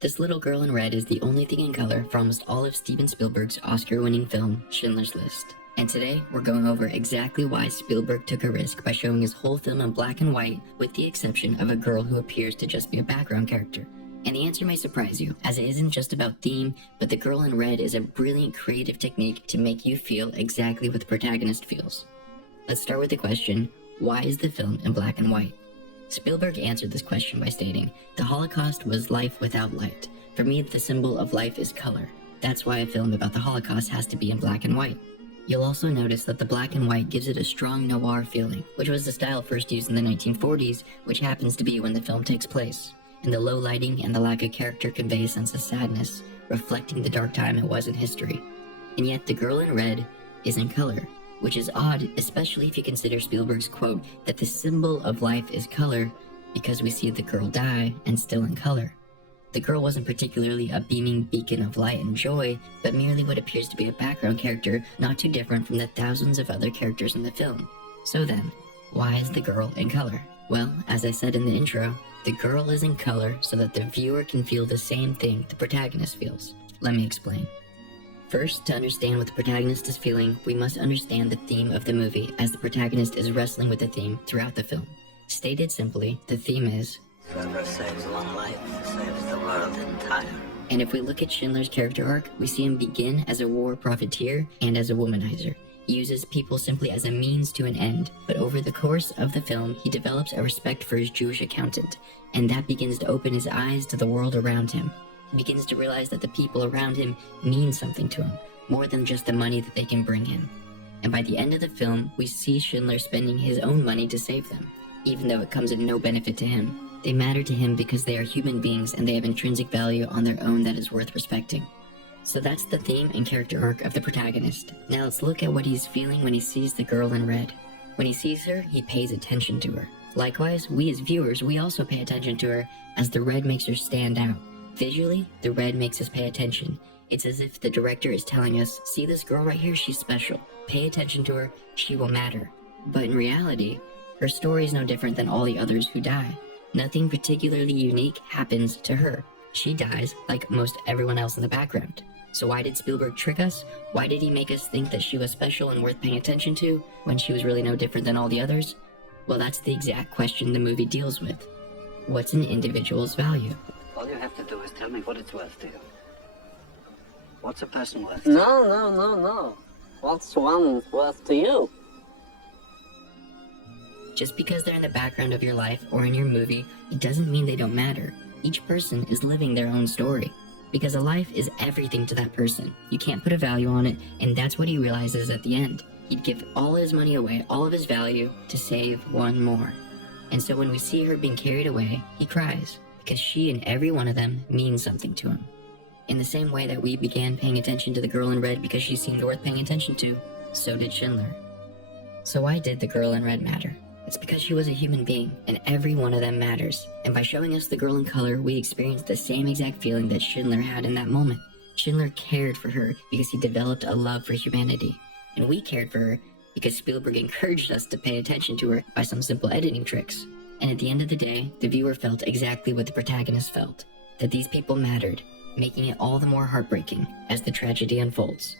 This little girl in red is the only thing in color for almost all of Steven Spielberg's Oscar-winning film, Schindler's List. And today, we're going over exactly why Spielberg took a risk by showing his whole film in black and white, with the exception of a girl who appears to just be a background character. And the answer may surprise you, as it isn't just about theme, but the girl in red is a brilliant creative technique to make you feel exactly what the protagonist feels. Let's start with the question, why is the film in black and white? Spielberg answered this question by stating, "The Holocaust was life without light. For me, the symbol of life is color. That's why a film about the Holocaust has to be in black and white." You'll also notice that the black and white gives it a strong noir feeling, which was the style first used in the 1940s, which happens to be when the film takes place. And the low lighting and the lack of character convey a sense of sadness, reflecting the dark time it was in history. And yet the girl in red is in color, which is odd, especially if you consider Spielberg's quote that the symbol of life is color, because we see the girl die and still in color. The girl wasn't particularly a beaming beacon of light and joy, but merely what appears to be a background character not too different from the thousands of other characters in the film. So then, why is the girl in color? Well, as I said in the intro, the girl is in color so that the viewer can feel the same thing the protagonist feels. Let me explain. First, to understand what the protagonist is feeling, we must understand the theme of the movie, as the protagonist is wrestling with the theme throughout the film. Stated simply, the theme is, "Whoever saves one life saves the world entire." And if we look at Schindler's character arc, we see him begin as a war profiteer and as a womanizer. He uses people simply as a means to an end, but over the course of the film, he develops a respect for his Jewish accountant, and that begins to open his eyes to the world around him. He begins to realize that the people around him mean something to him, more than just the money that they can bring him. And by the end of the film, we see Schindler spending his own money to save them, even though it comes at no benefit to him. They matter to him because they are human beings and they have intrinsic value on their own that is worth respecting. So that's the theme and character arc of the protagonist. Now let's look at what he's feeling when he sees the girl in red. When he sees her, he pays attention to her. Likewise, we as viewers, we also pay attention to her, as the red makes her stand out. Visually, the red makes us pay attention. It's as if the director is telling us, see this girl right here, she's special. Pay attention to her, she will matter. But in reality, her story is no different than all the others who die. Nothing particularly unique happens to her. She dies like most everyone else in the background. So why did Spielberg trick us? Why did he make us think that she was special and worth paying attention to, when she was really no different than all the others? Well, that's the exact question the movie deals with. What's an individual's value? All you have to do is tell me what it's worth to you. What's a person worth to you? No. What's one worth to you? Just because they're in the background of your life or in your movie, it doesn't mean they don't matter. Each person is living their own story. Because a life is everything to that person. You can't put a value on it, and that's what he realizes at the end. He'd give all his money away, all of his value, to save one more. And so when we see her being carried away, he cries, because she and every one of them means something to him. In the same way that we began paying attention to the girl in red because she seemed worth paying attention to, so did Schindler. So why did the girl in red matter? It's because she was a human being, and every one of them matters. And by showing us the girl in color, we experience the same exact feeling that Schindler had in that moment. Schindler cared for her because he developed a love for humanity. And we cared for her because Spielberg encouraged us to pay attention to her by some simple editing tricks. And at the end of the day, the viewer felt exactly what the protagonist felt, that these people mattered, making it all the more heartbreaking as the tragedy unfolds.